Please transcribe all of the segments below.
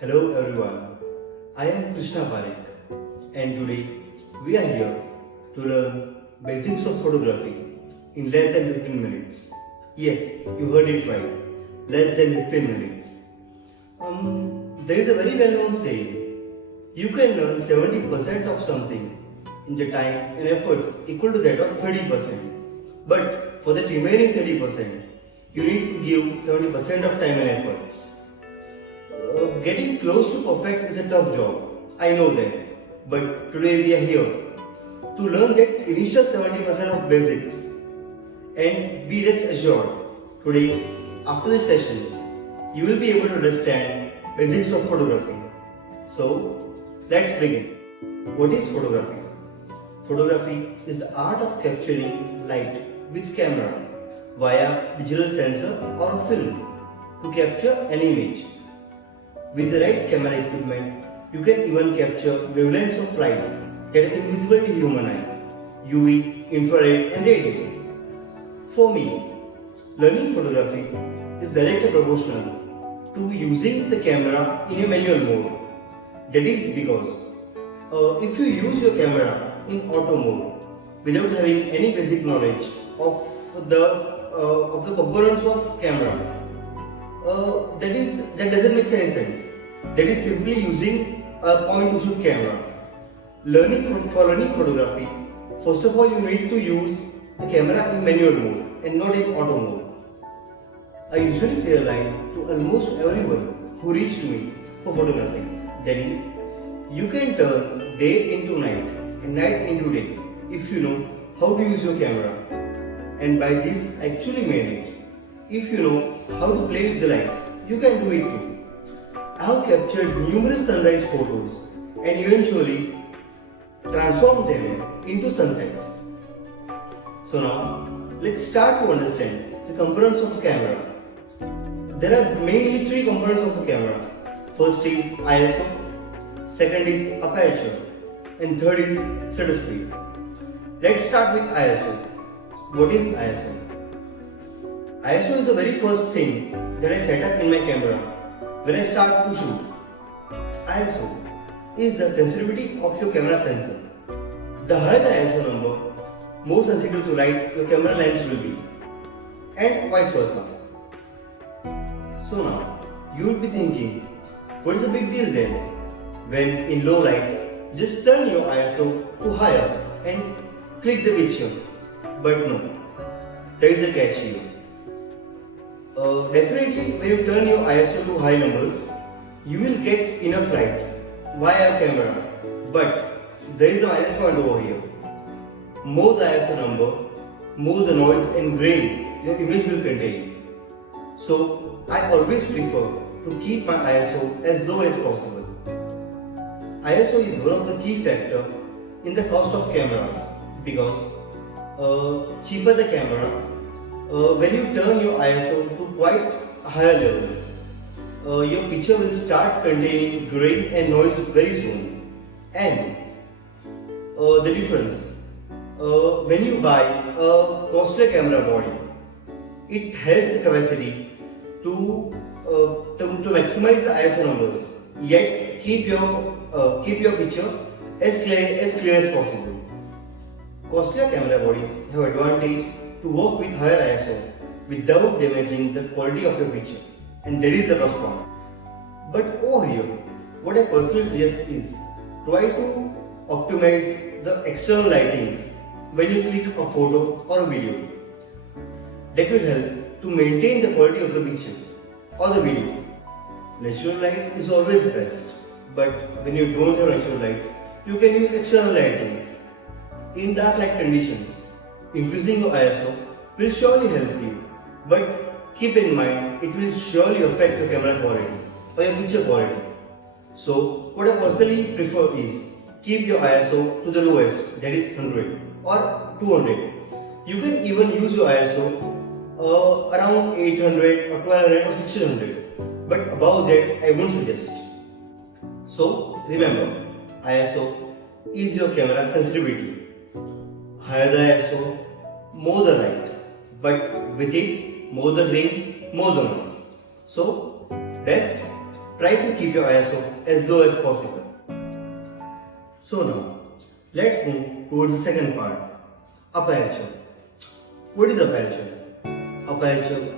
Hello everyone, I am Krishna Parekh and today we are here to learn basics of photography in less than 15 minutes. Yes, you heard it right, less than 15 minutes. There is a very well known saying, you can learn 70% of something in the time and efforts equal to that of 30%. But for the remaining 30%, you need to give 70% of time and efforts. Getting close to perfect is a tough job, I know that. But today we are here to learn that initial 70% of basics and be rest assured. Today, after this session, you will be able to understand basics of photography. So, let's begin. What is photography? Photography is the art of capturing light with camera via digital sensor or film to capture an image. With the right camera equipment, you can even capture wavelengths of light that are invisible to human eye, UV, infrared and radiant. For me, learning photography is directly proportional to using the camera in a manual mode. That is because if you use your camera in auto mode without having any basic knowledge of the components of camera, that doesn't make any sense. That is simply using a point to shoot camera. For learning photography, first of all you need to use the camera in manual mode and not in auto mode. I usually say a line to almost everyone who reaches to me for photography. That is, you can turn day into night and night into day if you know how to use your camera. And by this I actually mean it. If you know how to play with the lights, you can do it too. I have captured numerous sunrise photos and eventually transformed them into sunsets. So now, let's start to understand the components of camera. There are mainly three components of a camera. First is ISO, second is aperture, and third is shutter speed. Let's start with ISO. What is ISO? ISO is the very first thing that I set up in my camera when I start to shoot. ISO is the sensitivity of your camera sensor. The higher the ISO number, more sensitive to light your camera lens will be, and vice versa. So now, you would be thinking, what is the big deal then? When in low light, just turn your ISO to higher and click the picture. But no, there is a catch here. Definitely when you turn your ISO to high numbers, you will get enough light via camera. But there is a minus point over here. More the ISO number, more the noise and grain your image will contain. So I always prefer to keep my ISO as low as possible. ISO is one of the key factors in the cost of cameras because cheaper the camera, when you turn your ISO to quite a higher level, your picture will start containing grain and noise very soon. And the difference, when you buy a costly camera body, it has the capacity to maximize the ISO numbers, yet keep your picture as clear as possible. Costlier camera bodies have advantage to work with higher ISO without damaging the quality of your picture, and that is the plus point. But over here, what I personally suggest is try to optimize the external lightings when you click a photo or a video. That will help to maintain the quality of the picture or the video. Natural light is always best, but when you don't have natural lights, you can use external lightings. In dark light conditions, increasing your ISO will surely help you, but keep in mind it will surely affect your camera quality or your picture quality. So what I personally prefer is keep your ISO to the lowest, that is 100 or 200. You can even use your ISO around 800 or 1200 or 1600, but above that I won't suggest. So remember, ISO is your camera sensitivity. Higher the ISO, more the light, but with it, more the grain, more the noise. So, best try to keep your ISO as low as possible. So now, let's move towards the second part, aperture. What is aperture? Aperture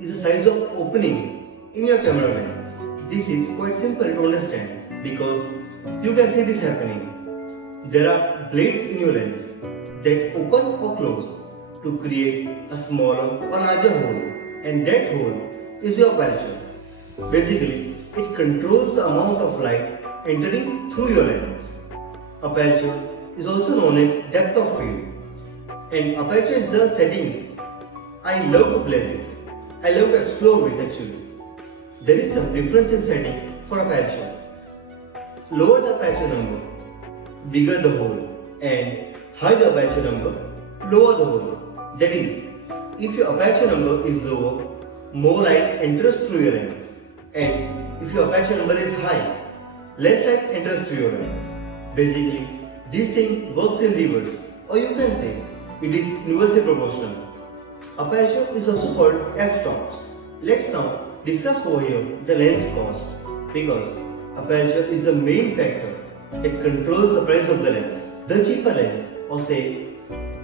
is the size of opening in your camera lens. This is quite simple to understand because you can see this happening. There are blades in your lens that open or close to create a smaller or larger hole, and that hole is your aperture. Basically, it controls the amount of light entering through your lens. Aperture is also known as depth of field, and aperture is the setting I love to play with. I love to explore with actually. There is some difference in setting for aperture. Lower the aperture number, bigger the hole, and higher the aperture number, lower the hole. That is, if your aperture number is lower, more light enters through your lens, and if your aperture number is high, less light enters through your lens. Basically, this thing works in reverse, or you can say it is inversely proportional. Aperture is also called f-stops. Let's now discuss over here the lens cost, because aperture is the main factor that controls the price of the lens. The cheaper lens, or say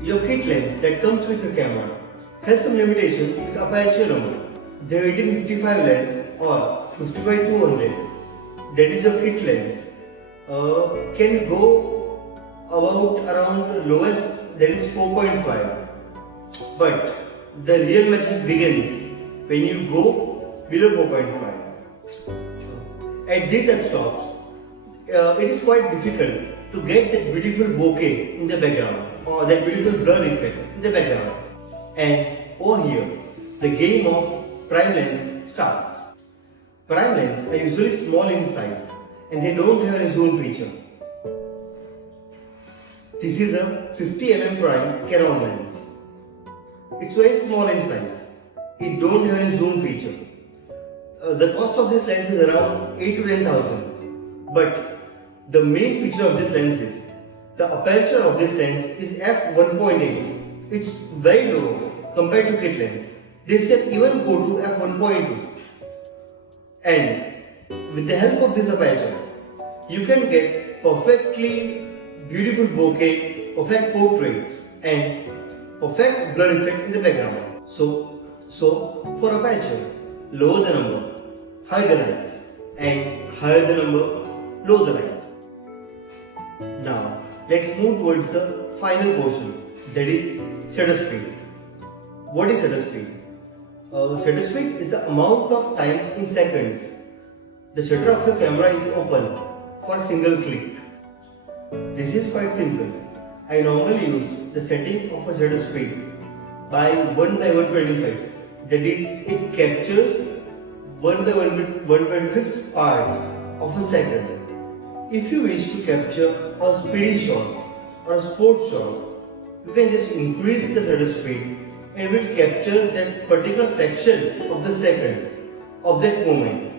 your kit lens that comes with your camera, has some limitations with aperture number. The 1855 lens or 55-200, that is your kit lens, can go around lowest, that is 4.5. But the real magic begins when you go below 4.5. At these f-stops, it is quite difficult to get that beautiful bokeh in the background or that beautiful blur effect in the background. And over here, the game of prime lens starts. Prime lenses are usually small in size and they don't have any zoom feature. This is a 50mm prime Canon lens. It's very small in size. It don't have any zoom feature. The cost of this lens is around 8 to 10,000. But the main feature of this lens is the aperture of this lens is f1.8. It's very low compared to kit lens. This can even go to f1.2. And with the help of this aperture, you can get perfectly beautiful bokeh, perfect portraits, and perfect blur effect in the background. So for aperture, lower the number, higher the lights, and higher the number, lower the light. Now, let's move towards the final portion, that is shutter speed. What is shutter speed? Shutter speed is the amount of time in seconds the shutter of your camera is open for a single click. This is quite simple. I normally use the setting of a shutter speed by 1 by 125. That is, it captures 1 by 125th part of a second. If you wish to capture a speedy shot or a sports shot, you can just increase the shutter speed and it will capture that particular fraction of the second of that moment.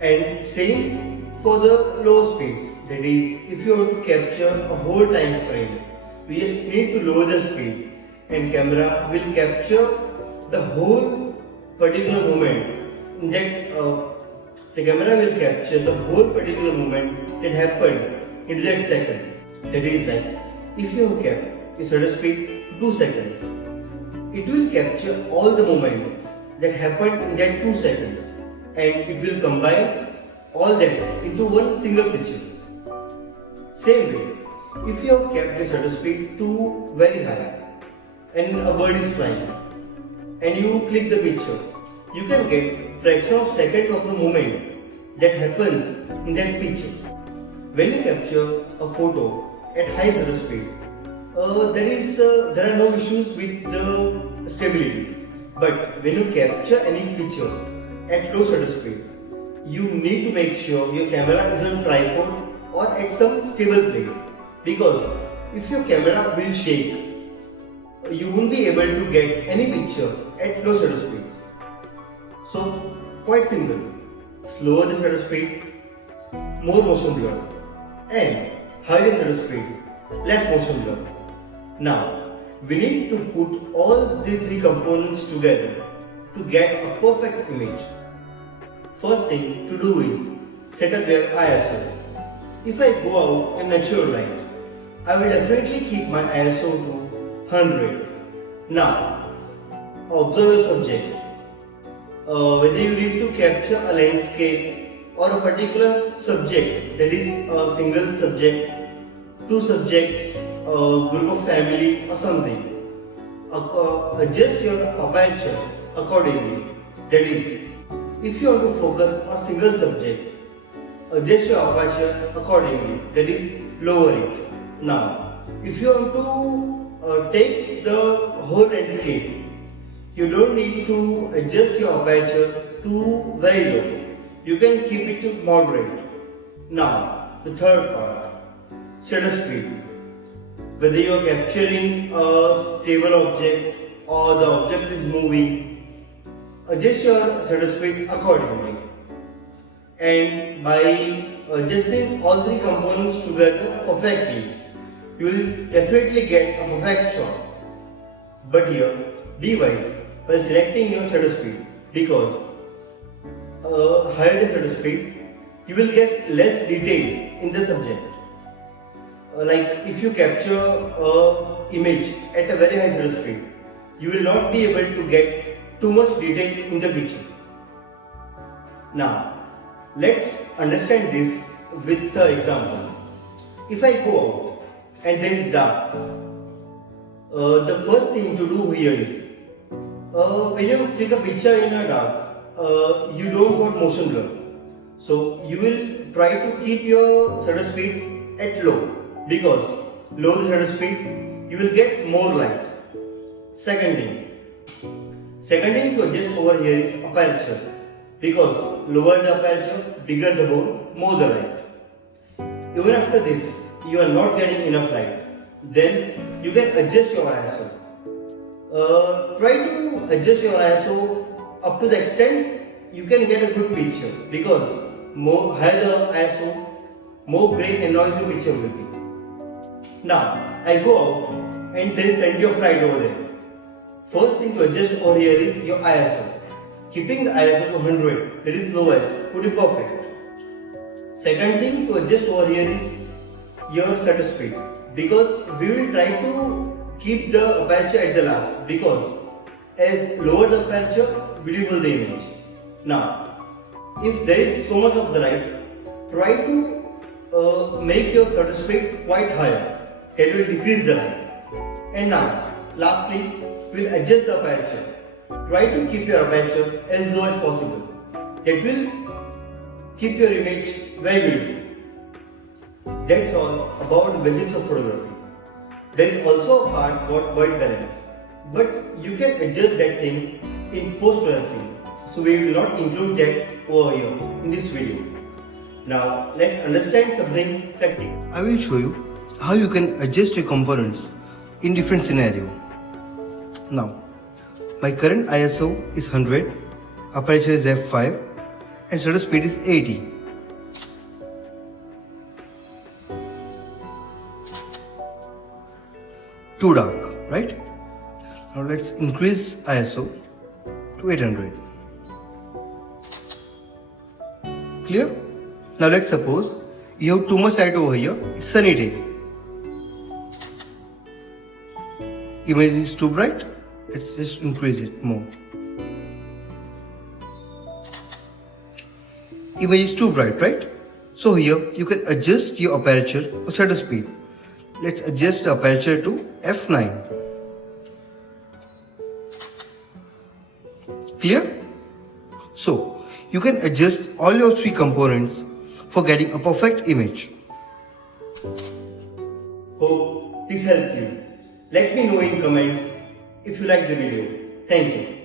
And same for the low speeds. That is, if you want to capture a whole time frame, we just need to lower the speed and camera will capture the whole particular moment. In that, the camera will capture the whole particular moment that happened into that second. That is like, if you have kept the shutter speed to 2 seconds, it will capture all the moments that happened in that 2 seconds and it will combine all that into one single picture. Same way, if you have kept the shutter speed to very high and a bird is flying and you click the picture, you can get fraction of second of the moment that happens in that picture. When you capture a photo at high shutter speed, there are no issues with the stability. But when you capture any picture at low shutter speed, you need to make sure your camera is on tripod or at some stable place, because if your camera will shake, you won't be able to get any picture at low shutter speeds. So quite simple, slower the shutter speed, more motion blur, and higher shutter speed, less motion blur. Now we need to put all these three components together to get a perfect image. first thing to do is set up your ISO. If I go out in natural light, I will definitely keep my ISO to 100. Now, observe your subject. Whether you need to capture a landscape or a particular subject, that is a single subject, two subjects, a group of family or something, adjust your aperture accordingly. That is, if you want to focus on a single subject, adjust your aperture accordingly. That is, lower it. Now, if you want to take the whole landscape, you don't need to adjust your aperture to very low. You can keep it to moderate. Now, the third part, shutter speed. Whether you are capturing a stable object or the object is moving, adjust your shutter speed accordingly. And by adjusting all three components together perfectly, you will definitely get a perfect shot. But here, be wise while selecting your shutter speed, because higher the shutter speed, you will get less detail in the subject. Like if you capture an image at a very high shutter speed, you will not be able to get too much detail in the picture. Now, let's understand this with the example. If I go out and there is dark, the first thing to do here is, when you click a picture in a dark, you don't got motion blur. So you will try to keep your shutter speed at low, because low the shutter speed, you will get more light. Second thing to adjust over here is aperture, because lower the aperture, bigger the hole, more the light. Even after this, you are not getting enough light, then you can adjust your ISO. Try to adjust your ISO up to the extent you can get a good picture, because more higher the ISO, more grain and noisy picture will be. Now, I go out and there is plenty of light over there. First thing to adjust over here is your ISO. Keeping the ISO to 100, that is lowest, would be perfect. Second thing to adjust over here is your shutter speed, because we will try to keep the aperture at the last, because as lower the aperture, beautiful the image. Now, if there is so much of the light, try to make your shutter speed quite higher. That will decrease the light. And now, lastly, we'll adjust the aperture. Try to keep your aperture as low as possible. That will keep your image very beautiful. That's all about the basics of photography. There is also a part called white balance, but you can adjust that thing in post-processing. So we will not include that over here in this video. Now let's understand something practical. I will show you how you can adjust your components in different scenarios. Now, my current ISO is 100, aperture is f5 and shutter speed is 80. Too dark, right? Now let's increase ISO to 800. Clear? Now let's suppose you have too much light over here, it's sunny day. Image is too bright, let's just increase it more. Image is too bright, right? So here you can adjust your aperture or shutter speed. Let's adjust the aperture to f9. Clear? So you can adjust all your three components for getting a perfect image. Hope this helped you. Let me know in comments if you like the video. Thank you.